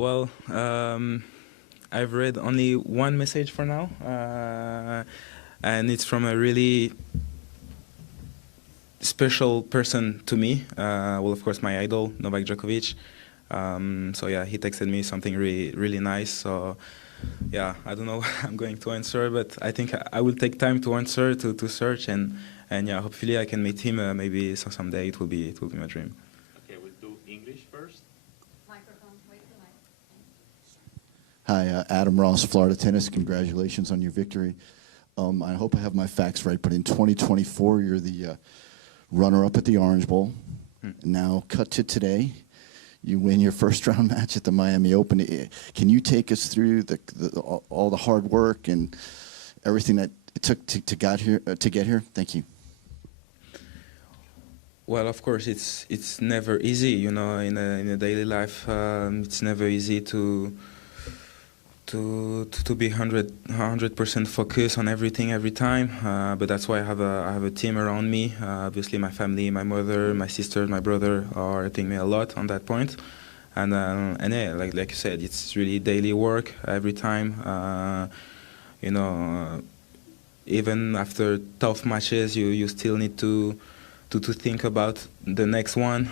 Well, I've read only one message for now, and it's from a really special person to me. Well, of course, my idol, Novak Djokovic. So yeah, he texted me something really nice. So yeah, I don't know what I'm going to answer, but I think I will take time to answer, to search, and yeah, hopefully I can meet him maybe someday. It will be my dream. Okay, we'll do English first. Microphone, wait for the mic. Hi, Adam Ross, Florida Tennis. Congratulations on your victory. I hope I have my facts right, but in 2024, you're the runner-up at the Orange Bowl. Now, cut to today, you win your first round match at the Miami Open. Can you take us through all the hard work and everything that it took to get here? Thank you. Well, of course, it's never easy, you know, in a daily life. It's never easy to be 100% focused on everything every time. But that's why I have a team around me. Obviously, my family, my mother, my sister, my brother are helping me a lot on that point. And yeah, like you said, it's really daily work every time. You know, even after tough matches, you still need to think about the next one,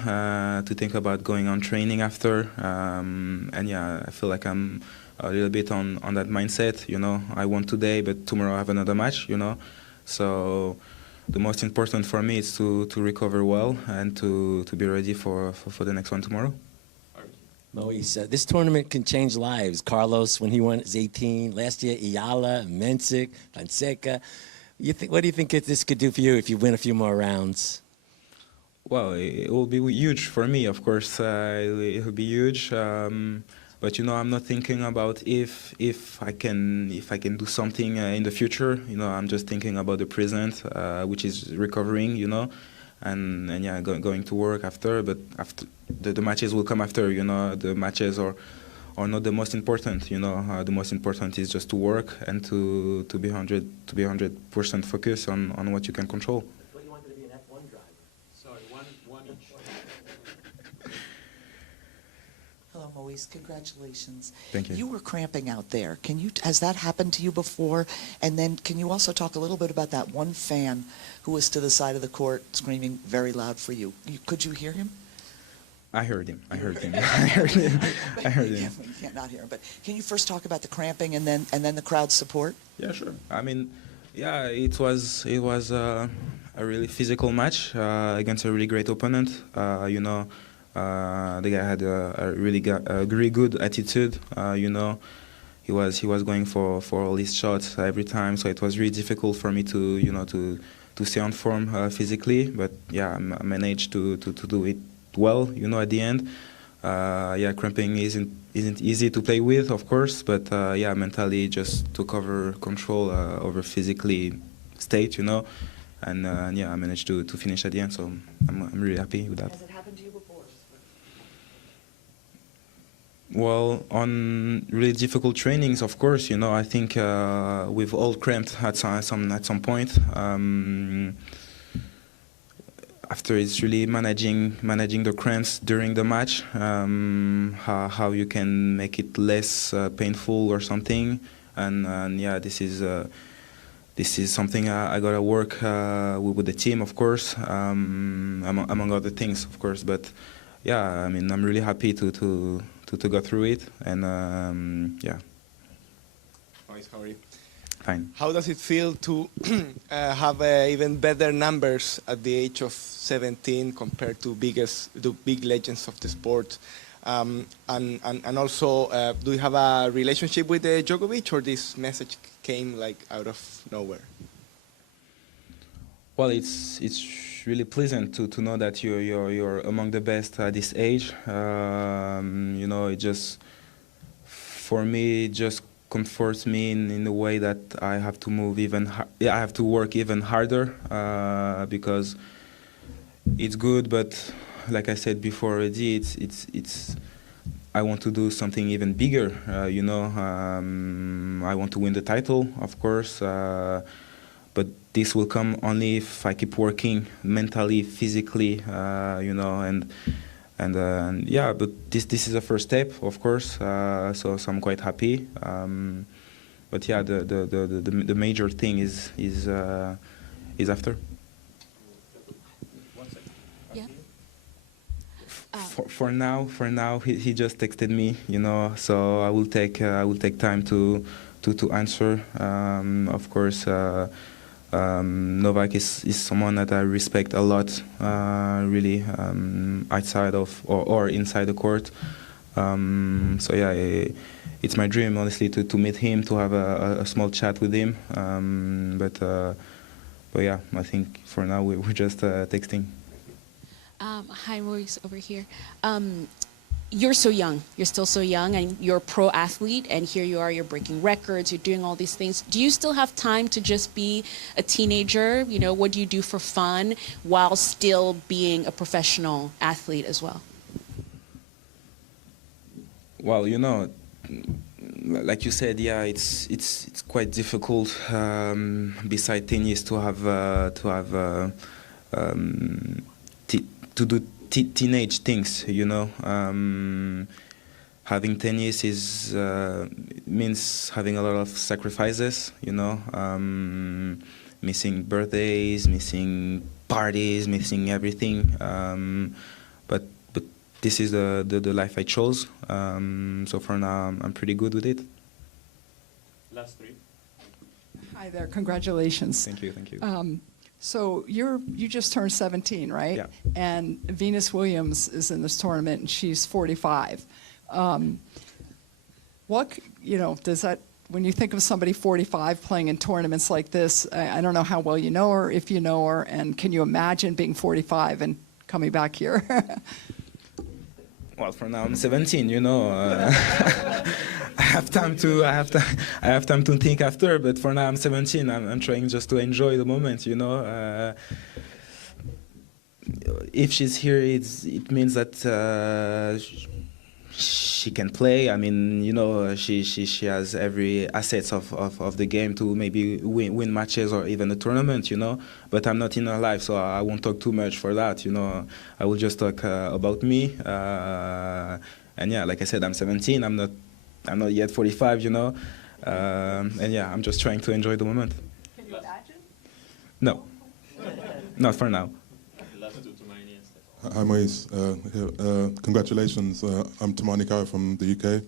to think about going on training after. And yeah, I feel like I'm a little bit on that mindset, you know. I won today, but tomorrow I have another match, you know. So the most important for me is to recover well and to be ready for the next one tomorrow. Moïse, this tournament can change lives. Carlos, when he won, was 18. Last year, Iyala, Mensik, Fonseca. What do you think this could do for you if you win a few more rounds? Well, it will be huge for me, of course. It will be huge. But you know, I'm not thinking about if I can do something in the future. You know, I'm just thinking about the present, which is recovering. You know, and yeah, going to work after. But after the matches will come after. You know, the matches are not the most important. You know, the most important is just to work and to be 100% focused on what you can control. What you wanted to be an F1 driver? Sorry, one each. Hello, Moïse. Congratulations. Thank you. You were cramping out there. Has that happened to you before? And then can you also talk a little bit about that one fan who was to the side of the court screaming very loud for you? Could you hear him? I heard him. I heard him. I heard him. You can't not hear him. But can you first talk about the cramping and then the crowd support? Yeah, sure. I mean, yeah, it was a really physical match against a really great opponent. You know, the guy had a really good attitude. You know, he was going for all his shots every time. So it was really difficult for me to stay on form physically. But yeah, I managed to do it well. You know, at the end. Yeah, cramping isn't easy to play with, of course, but yeah, mentally just took over control over physically state, you know, and yeah, I managed to finish at the end, so I'm really happy with that. Has it happened to you before? Well, on really difficult trainings, of course, you know, I think we've all cramped at some point. After it's really managing the cramps during the match, how you can make it less painful or something, and yeah, this is something I gotta work with the team, of course, among other things, of course. But yeah, I mean, I'm really happy to go through it, and yeah. Moïse, how are you? Fine. How does it feel to have even better numbers at the age of 17 compared to the big legends of the sport? And also, do you have a relationship with Djokovic, or this message came like out of nowhere? Well, it's really pleasant to know that you're among the best at this age. You know, it just, for me, it just comforts me in the way that I have to move I have to work even harder, because it's good, but like I said before already, it's I want to do something even bigger. You know, I want to win the title, of course, but this will come only if I keep working mentally, physically, you know, And yeah, but this is a first step, of course. So I'm quite happy. But yeah, the major thing is after. Yeah. For now, he just texted me, you know. So I will take time to answer. Of course, Novak is someone that I respect a lot, really, outside of or inside the court. So yeah, it's my dream, honestly, to meet him, to have a small chat with him. But yeah, I think for now we're just texting. Hi, Maurice, over here. You're so young. You're still so young, and you're a pro athlete, and here you are, you're breaking records, you're doing all these things. Do you still have time to just be a teenager? You know, what do you do for fun while still being a professional athlete as well? Well, you know, like you said, yeah, it's quite difficult beside tennis to do teenage things, you know. Having tennis means having a lot of sacrifices, you know. Missing birthdays, missing parties, missing everything. But this is the life I chose. So for now, I'm pretty good with it. Last three. Hi there, congratulations. Thank you. So you just turned 17, right? Yeah. And Venus Williams is in this tournament, and she's 45. Does that, when you think of somebody 45 playing in tournaments like this, I don't know how well you know her, if you know her, and can you imagine being 45 and coming back here? Well, for now I'm 17, you know. I have time to think after, but for now I'm 17. I'm trying just to enjoy the moment, you know. If she's here, it means that she can play. I mean, you know, she has every assets of the game to maybe win matches or even a tournament, you know. But I'm not in her life, so I won't talk too much for that, you know. I will just talk about me. And yeah, like I said, I'm 17. I'm not yet 45, you know. And yeah, I'm just trying to enjoy the moment. Can you imagine? No, not for now. Last two to Marini and Stefan. Hi, Moïse. Congratulations. I'm Tamani Kara from the UK.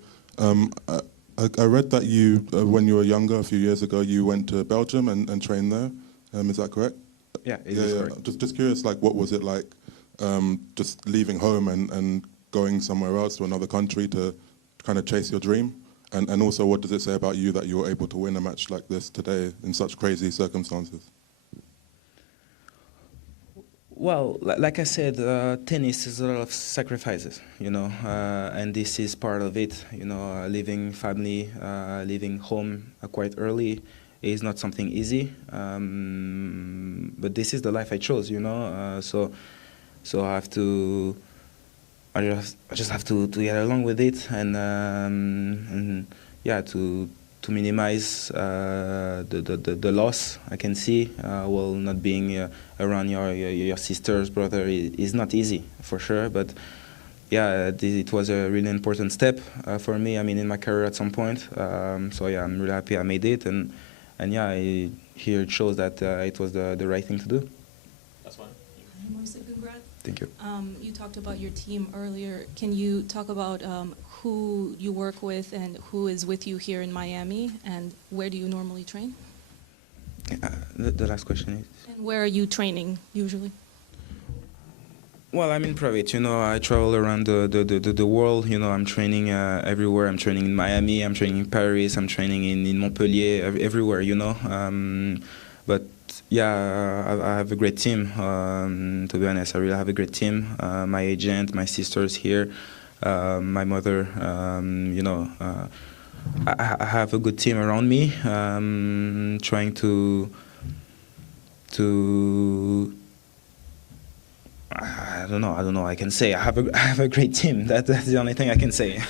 I read that you, when you were younger, a few years ago, you went to Belgium and trained there. Is that correct? Yeah, it is correct. Just curious, like, what was it like just leaving home and going somewhere else to another country to kind of chase your dream? And also, what does it say about you that you were able to win a match like this today in such crazy circumstances? Well, like I said, tennis is a lot of sacrifices, you know, and this is part of it, you know. Leaving family, leaving home quite early is not something easy, but this is the life I chose, you know. So I just have to get along with it, and yeah, to minimize the loss I can see while not being around your sister's brother is not easy, for sure. But yeah, it was a really important step for me, I mean, in my career at some point. So yeah, I'm really happy I made it, and yeah, here it shows that it was the right thing to do. Last one. Moïse, congrats. Thank you. You talked about your team earlier. Can you talk about who you work with and who is with you here in Miami, and where do you normally train? The last question is? And where are you training usually? Well, I'm in private, you know. I travel around the world, you know. I'm training everywhere. I'm training in Miami, I'm training in Paris, I'm training in Montpellier, everywhere, you know. But yeah, I have a great team, to be honest. I really have a great team. My agent, my sister's here, my mother, you know. I have a good team around me, trying to I don't know. I can say I have a great team. That's the only thing I can say.